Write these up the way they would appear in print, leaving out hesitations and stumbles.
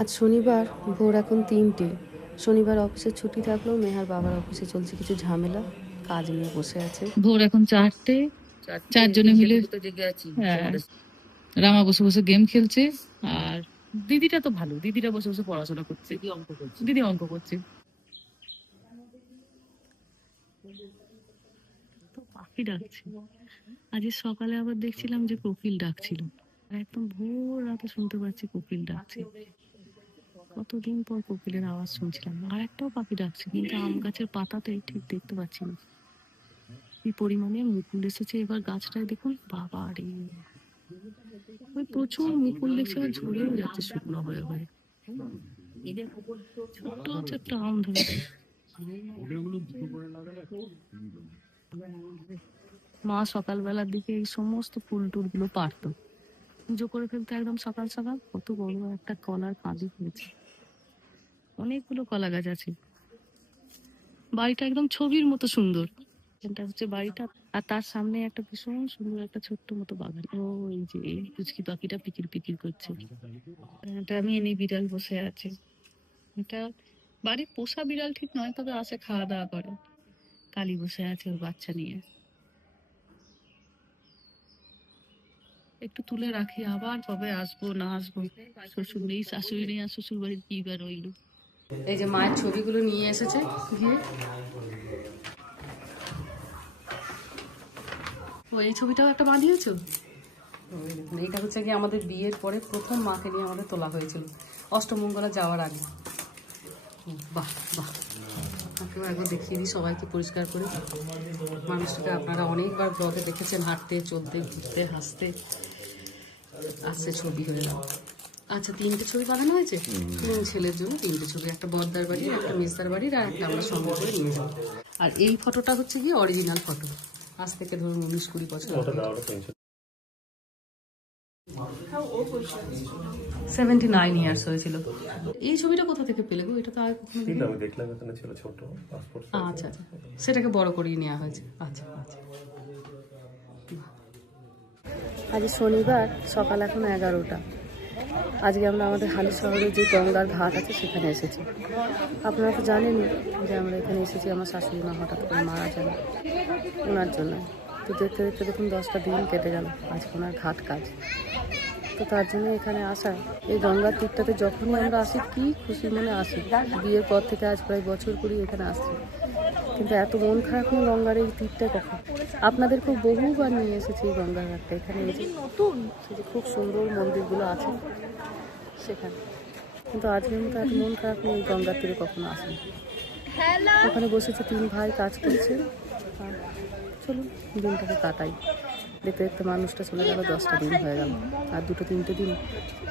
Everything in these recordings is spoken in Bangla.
আজ শনিবার, ভোর এখন ৩টে। শনিবার অফিসে ছুটি থাকলেও মেহার বাবার অফিসে চলছে কিছু ঝামেলা, কাজ নিয়ে বসে আছে। ভোর এখন 4টে, চারজনে মিলে রামা বসে বসে গেম খেলছে। আর দিদিটা তো ভালো, দিদিটা বসে বসে পড়াশোনা করছে, দিদি অঙ্ক করছে। তো পাখি ডাকছে। আজ সকালে আবার দেখছিলাম যে কোকিল ডাকছিল, একদম ভোর রাতে শুনতে পাচ্ছি কোকিল ডাকছে। কতদিন পর কোকিলের আওয়াজ শুনছিলাম। আর একটাও পাখি ডাকছে, কিন্তু আম গাছের পাতাতে ঠিক দেখতে পাচ্ছি না। কি পরিমাণে মুকুল এসেছে এবার গাছটায়, দেখুন বাবা রে, ওই প্রচুর মুকুল দেখছে, আর ঝরেও যাচ্ছে শুকনো হয়ে হয়ে। ছোট্ট ছোট্ট আম ধরেছে। মা সকালবেলার দিকে এই সমস্ত ফুল টুল গুলো পারতো, পুজো করে ফেলতে একদম সকাল সকাল। কত বড় একটা কলার কাঁদি হয়েছে, অনেকগুলো কলা গাছ আছে। বাড়িটা একদম ছবির মতো সুন্দর। এটা হচ্ছে বাড়িটা, আর তার সামনে একটা ভীষণ সুন্দর একটা ছোট্ট মতো বাগান। ও এই যে এই পুচকি পাখিটা পিকির পিকির করছে। এটা আমি এনে বিড়াল বসে আছে। এটা বাড়ির পোষা বিড়াল ঠিক নয়, তবে আসে খাওয়া দাওয়া করে। কালি বসে আছে ওর বাচ্চা নিয়ে। একটু তুলে রাখি, আবার কবে আসবো না আসবো। শ্বশুর নেই, শাশুড়ি নেই, আর শ্বশুর বাড়ির কি বার রইল। এই যে মায়ের ছবিগুলো নিয়ে এসেছে গিয়ে। ও এই ছবিটাও একটা বাঁধিয়েছো? এটা হচ্ছে কি আমাদের বিয়ের পরে প্রথম মাকে নিয়ে আমাদের তোলা হয়েছিল, অষ্টমঙ্গলা যাওয়ার আগে। বাহ বাহ, আপনাকেও একবার দেখিয়ে দিই সবাইকে পরিষ্কার করে। মানুষটাকে আপনারা অনেকবার ব্লগে দেখেছেন হাঁটতে, চলতে, ঘুরতে, হাসতে। আসছে ছবি হয়ে গেল। আচ্ছা, 3টে ছবি বানানো হয়েছে 3 ছেলের জন্য। 3টে ছবি, একটা বড়দার বাড়ির, একটা মেজদার বাড়ির, আর একটা আমরা সঙ্গে করে নিয়ে যাবো। আর এই ফটোটা হচ্ছে গিয়ে অরিজিনাল ফটো, আজ থেকে ধরুন 19-20 বছর আগে। 79 ইয়ার্স হয়েছিল। এই ছবিটা কোথা থেকে পেলে গো? এটা তো আগে কখনো দেখিনি। আমি দেখলাম এখানে ছিল ছোট পাসপোর্ট। আচ্ছা আচ্ছা, সেটাকে বড় করিয়ে নেওয়া হয়েছে। আচ্ছা আচ্ছা। আজ শনিবার, সকাল এখন 11টা। আজকে আমরা আমাদের হালি শহরে যে গঙ্গার ঘাট আছে সেখানে এসেছি। আপনারা তো জানেনই যে আমরা এখানে এসেছি, আমার শাশুড়ি মা হঠাৎ করে মারা যান, ওনার জন্য। তো দেখতে দেখতে দেখুন 10টা দিন কেটে গেল, আজকে ওনার ঘাট কাজ। তো তার জন্য এখানে আসা। এই গঙ্গার তীরটাতে যখনই আমরা আসি কি খুশি মনে আসি। বিয়ের পর থেকে আজ প্রায় বছর করেই এখানে আসছি, কিন্তু এত মন খারাপ নেই গঙ্গার এই তীরটা কখন। আপনাদেরকেও বহুবার নিয়ে এসেছি এই গঙ্গার ঘাটটা। এখানে এসে নতুন যে খুব সুন্দর মন্দিরগুলো আছে সেখানে, কিন্তু আজকের মতো এত মন খারাপ নেই এই গঙ্গার তীরে কখনো আসেনি। ওখানে বসেছে 3 ভাই কাজ করছে। চলুন দিনটাকে কাটাই। দেখতে দেখতে মানুষটা চলে গেল, 10টা দিন হয়ে গেল, আর 2-3টে দিন,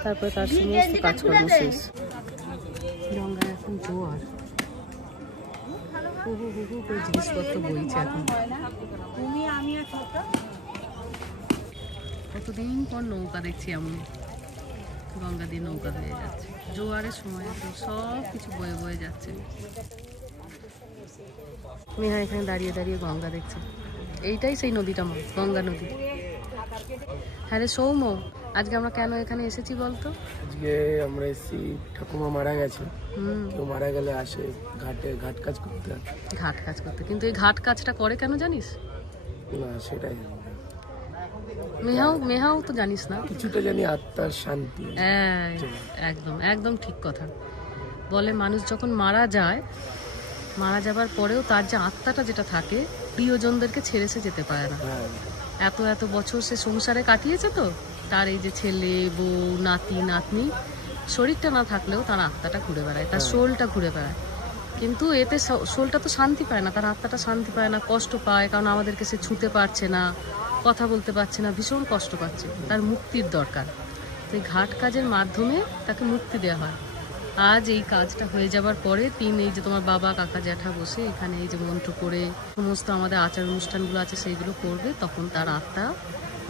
তারপরে তার সমস্ত কাজকর্ম শেষ। গঙ্গায় এখন জোয়ার, বহু বহু করে জিনিসপত্র বইছে এখন। কতদিন পর নৌকা দেখছি এমন, গঙ্গা দিয়ে নৌকা হয়ে যাচ্ছে। জোয়ারের সময় তো সব কিছু বয়ে বয়ে যাচ্ছে। মেহা এখানে দাঁড়িয়ে দাঁড়িয়ে গঙ্গা দেখছে। এইটাই সেই নদীটা, মা, গঙ্গা নদী। হ্যাঁ রে সৌম, আজকে আমরা কেন এখানে এসেছি বলতো? আজকে আমরা এসেছি, ঠাকুমা মারা গেছে। কেউ মারা গেলে আসে ঘাটে ঘাট কাজ করতে। ঘাট কাজ করতে, কিন্তু এই ঘাট কাজটা করে কেন জানিস? না সেটাই মেহাও তো জানিস না? কিছুটা জানি, আত্মার শান্তি। হ্যাঁ, একদম একদম ঠিক কথা। বলে মানুষ যখন মারা যায়, মারা যাবার পরেও তার যে আত্মাটা যেটা থাকে, প্রিয়জনদেরকে ছেড়ে সে যেতে পারে না। এত এত বছর সে সংসারে কাটিয়েছে, তো তার এই যে ছেলে, বউ, নাতি, নাতনি, শরীরটা না থাকলেও তার আত্মাটা ঘুরে বেড়ায়, তার সোলটা ঘুরে বেড়ায়। কিন্তু এতে সোলটা তো শান্তি পায় না, তার আত্মাটা শান্তি পায় না, কষ্ট পায়। কারণ আমাদেরকে সে ছুঁতে পারছে না, কথা বলতে পারছে না, ভীষণ কষ্ট পাচ্ছে, তার মুক্তির দরকার। তো এই ঘাট কাজের মাধ্যমে তাকে মুক্তি দেওয়া হয়। আজ এই কাজটা হয়ে যাবার পরে এই যে তোমার বাবা, কাকা, জ্যাঠা বসে এখানে এই যে মন্ত্র করে সমস্ত আমাদের আচার অনুষ্ঠানগুলো আছে সেইগুলো করবে, তখন তার আত্মা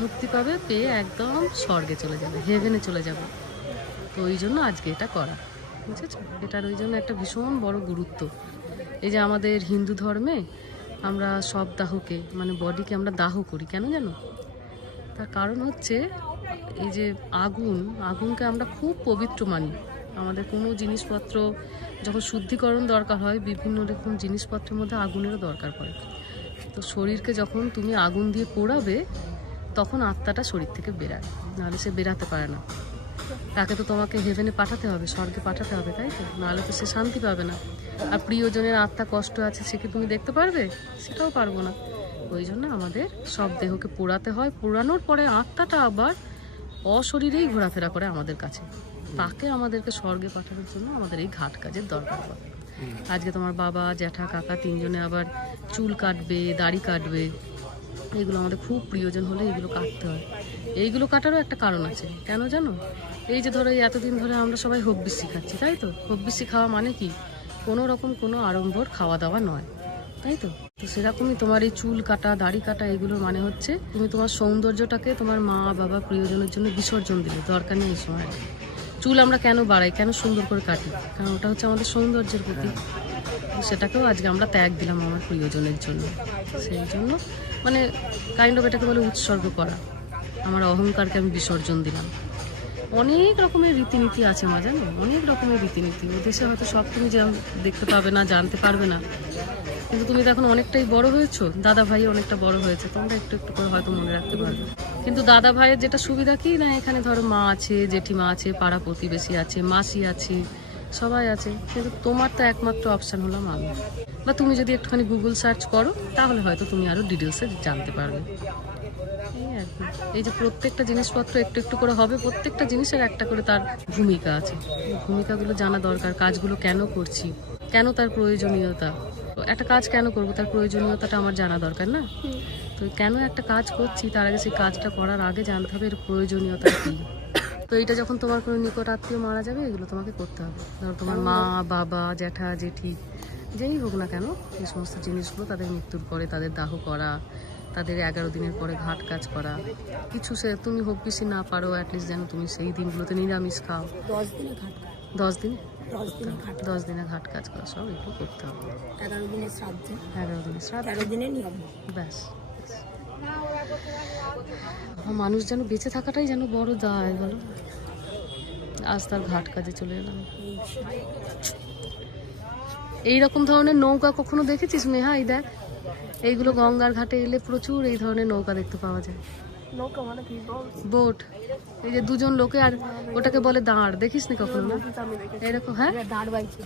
মুক্তি পাবে, পেয়ে একদম স্বর্গে চলে যাবে, হেভেনে চলে যাবে। তো ওই জন্য আজকে এটা করা, বুঝেছো? এটার ওই জন্য একটা ভীষণ বড় গুরুত্ব। এই যে আমাদের হিন্দু ধর্মে আমরা সব দাহকে, মানে বডিকে আমরা দাহ করি, কেন জানো? তার কারণ হচ্ছে এই যে আগুনকে আমরা খুব পবিত্র মানি, আমাদের কোনো জিনিসপত্র যখন শুদ্ধিকরণ দরকার হয়, বিভিন্ন রকম জিনিসপত্রের মধ্যে আগুনেরও দরকার পড়ে। তো শরীরকে যখন তুমি আগুন দিয়ে পোড়াবে, তখন আত্মাটা শরীর থেকে বেরায়, নাহলে সে বেরাতে পারে না। তাকে তো তোমাকে হেভেনে পাঠাতে হবে, স্বর্গে পাঠাতে হবে, তাই তো? নাহলে তো সে শান্তি পাবে না। আর প্রিয়জনের আত্মা কষ্ট আছে, সে কি তুমি দেখতে পারবে? সেটাও পারবো না। ওই জন্য আমাদের সব দেহকে পোড়াতে হয়। পোড়ানোর পরে আত্মাটা আবার অশরীরেই ঘোরাফেরা করে আমাদের কাছে। তাকে আমাদেরকে স্বর্গে পাঠানোর জন্য আমাদের এই ঘাট কাজের দরকার পড়ে। আজকে তোমার বাবা, জ্যাঠা, কাকা তিনজনে আবার চুল কাটবে, দাড়ি কাটবে। এগুলো আমাদের খুব প্রিয়জন হলে এগুলো কাটতে হয়। এইগুলো কাটারও একটা কারণ আছে, কেন জানো? এই যে ধরো এই এতদিন ধরে আমরা সবাই হব্বিসি খাচ্ছি, তাই তো? হব্বিসি খাওয়া মানে কি? কোনো রকম কোনো আড়ম্বর খাওয়া দাওয়া নয়, তাই তো? তো সেরকমই তোমার এই চুল কাটা, দাড়ি কাটা, এগুলোর মানে হচ্ছে তুমি তোমার সৌন্দর্যটাকে তোমার মা বাবা প্রিয়জনের জন্য বিসর্জন দিলে। দরকার নেই এই সময়। চুল আমরা কেন বাড়াই, কেন সুন্দর করে কাটি? কারণ ওটা হচ্ছে আমাদের সৌন্দর্যের প্রতি। সেটাকেও আজকে আমরা ত্যাগ দিলাম আমার প্রিয়জনের জন্য। সেই জন্য মানে কাইন্ড অফ এটাকে বলে উৎসর্গ করা। আমার অহংকারকে আমি বিসর্জন দিলাম। অনেক রকমের রীতিনীতি আছে মা, জানো? অনেক রকমের রীতিনীতি। ও দেশে হয়তো সব তুমি দেখতে পাবে না, জানতে পারবে না, কিন্তু তুমি তো এখন অনেকটাই বড় হয়েছো, দাদা ভাই অনেকটা বড় হয়েছে, তোমরা একটু একটু করে হয়তো মনে রাখতে পারবে। কিন্তু দাদা ভাইয়ের যেটা সুবিধা কি না, এখানে ধরো মা আছে, জেঠিমা আছে, পাড়া প্রতিবেশী আছে, মাসি আছে, সবাই আছে। কিন্তু তোমার তো একমাত্র অপশান হলাম আমি। বা তুমি যদি একটুখানি গুগল সার্চ করো, তাহলে হয়তো তুমি আরও ডিটেলসে জানতে পারবে। এই আর কি। এই যে প্রত্যেকটা জিনিসপত্র একটু একটু করে হবে, প্রত্যেকটা জিনিসের একটা করে তার ভূমিকা আছে। এই ভূমিকাগুলো জানা দরকার। কাজগুলো কেন করছি, কেন তার প্রয়োজনীয়তা। একটা কাজ কেন করব, তার প্রয়োজনীয়তাটা আমার জানা দরকার না? তো কেন একটা কাজ করছি, তার আগে সেই কাজটা করার আগে জানতে হবে এর প্রয়োজনীয়তা কী। তো এইটা যখন তোমার কোনো নিকট আত্মীয় মারা যাবে, এগুলো তোমাকে করতে হবে। ধরো তোমার মা, বাবা, জ্যাঠা, জেঠি, যেই হোক না কেন, এই সমস্ত জিনিসগুলো তাদের মৃত্যুর পরে তাদের দাহ করা, তাদের 11 দিনের পরে ঘাট কাজ করা। কিছু সে তুমি হোক বেশি না পারো, অ্যাটলিস্ট যেন তুমি সেই দিনগুলোতে নিরামিষ খাও। 10 দিনে ঘাট কাজ। 10 দিনে 10 দিনে ঘাট কাজ করা, সব একটু করতে হবে। 11 দিনের শ্রাদ্ধ, 11 দিনের শ্রাদ্ধ, 13 দিনের নিয়ম। ব্যাস। মানুষ যেন বেঁচে থাকাটাই যেন বড় দায়, বলো। আজ তার ঘাট কাজে চলে এলাম। এইরকম ধরনের নৌকা কখনো দেখেছিস মেহা? এই দেখ, এইগুলো গঙ্গার ঘাটে এলে প্রচুর এই ধরনের নৌকা দেখতে পাওয়া যায়। নৌকা মানে কি? বোট। এই যে দুজন লোকে, আর ওটাকে বলে দাঁড়। দেখিস নি কখনো? না এরকম, হ্যাঁ দাঁড় বাইছে।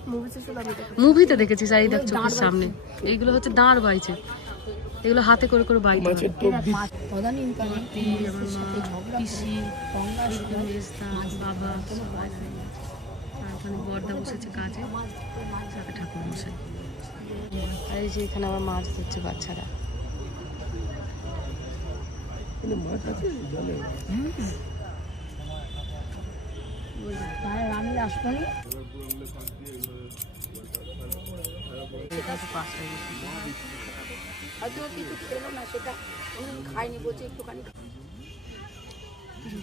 মুভিতে দেখেছিস। এই দেখ চোখের সামনে, এইগুলো হচ্ছে দাঁড় বাইছে। এগুলো হাতে করে করে বাইতে হয়। প্রধান ইনকাম পিসি, বাবা, সবাই ওখানে বর্দা বসেছে কাজে, সাথে ঠাকুর বসে। আর এই যে এখানে আবার মাছ ধরছে বাচ্চারা। মাছ আছে জলে? আমি আসবনি। কিছু খেলো না, সেটা খাইনি, বলছে একটুখানি।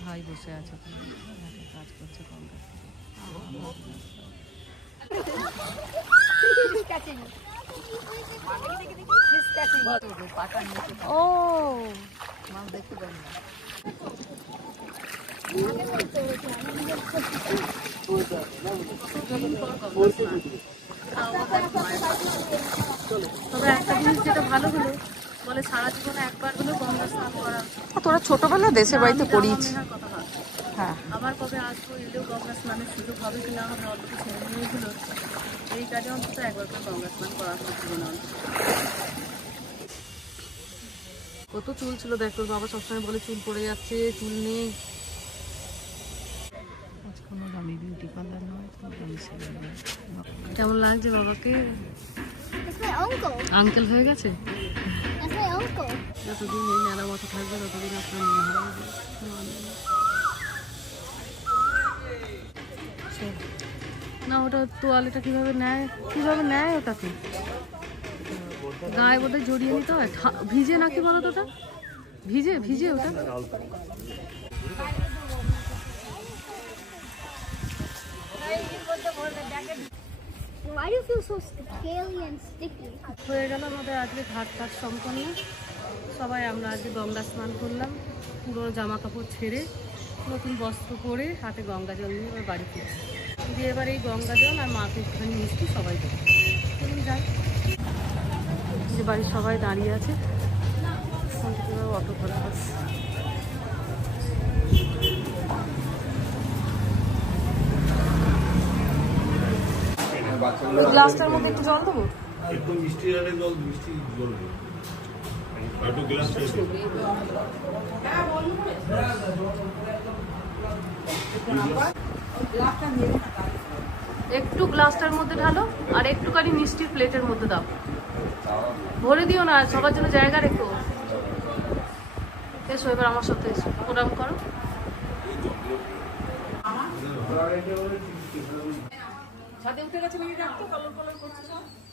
ভাই বসে আছে কাজ করছে গঙ্গা। ও মাছ দেখতে পারি না। তবে একটা জিনিস যেটা ভালো হলো, বলে সারা জীবনে একবার হলেও গঙ্গা স্নান করা। তোরা ছোটবেলা দেশের বাড়িতে করিস? হ্যাঁ, আবার কবে আসবো, এলেও গঙ্গা স্নানের সুযোগ হবে কি না হবে, অল্প ছেলে মেয়েগুলো এই কাজে অন্তত একবার করে গঙ্গা স্নান করা হচ্ছে না। কত চুল ছিল দেখ, তোর বাবা সবসময় বলে চুল পড়ে যাচ্ছে, চুল নেই। কোনো দামি বিউটি পার্লার নয়, কেমন লাগছে বাবাকে? আঙ্কেল হয়ে গেছে। যতদিন এই মেলা মতো থাকবে ততদিন আপনার মনে হবে না। ওটা তোয়ালেটা কিভাবে নেয় ওটাকে গায়ে বোধহয় জড়িয়ে নিতে হয়। ভিজে নাকি বলো তো? ওটা ভিজে ওটা। Why do you feel so scaly and sticky? হয়ে গেল আমাদের আজকে ঘাট কাজ সম্পন্ন। সবাই আমরা আজকে গঙ্গা স্নান করলাম, পুরো জামা কাপড় ছেড়ে নতুন বস্ত্র পরে হাতে গঙ্গা জল নিয়ে এবার বাড়ি ফিরছি। দিয়ে এবার এই গঙ্গা জল আর মাকে একটুখানি মিষ্টি সবাই দেবে। চলুন যাই। যে বাড়ির সবাই দাঁড়িয়ে আছে, অটো ধরা হবে। গ্লাসটার মধ্যে একটু জল দেবো। একটু মিষ্টি আরে জল, মিষ্টি জল দিন। একটু গ্লাস খেয়ে একটু গ্লাসটার মধ্যে ঢালো আর একটুখানি মিষ্টির প্লেটের মধ্যে দাও। ভরে দিও না, সবার জন্য জায়গা রেখো। এসো এবার আমার সাথে এসো, প্রণাম করো।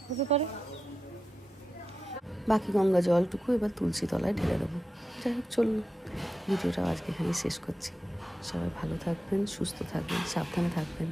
হতে পারে। বাকি গঙ্গা জলটুকু এবার তুলসী তলায় ঢেলে দেবো। যাই হোক, চলুন ভিডিওটা আজকে এখানে শেষ করছি। সবাই ভালো থাকবেন, সুস্থ থাকবেন, সাবধানে থাকবেন।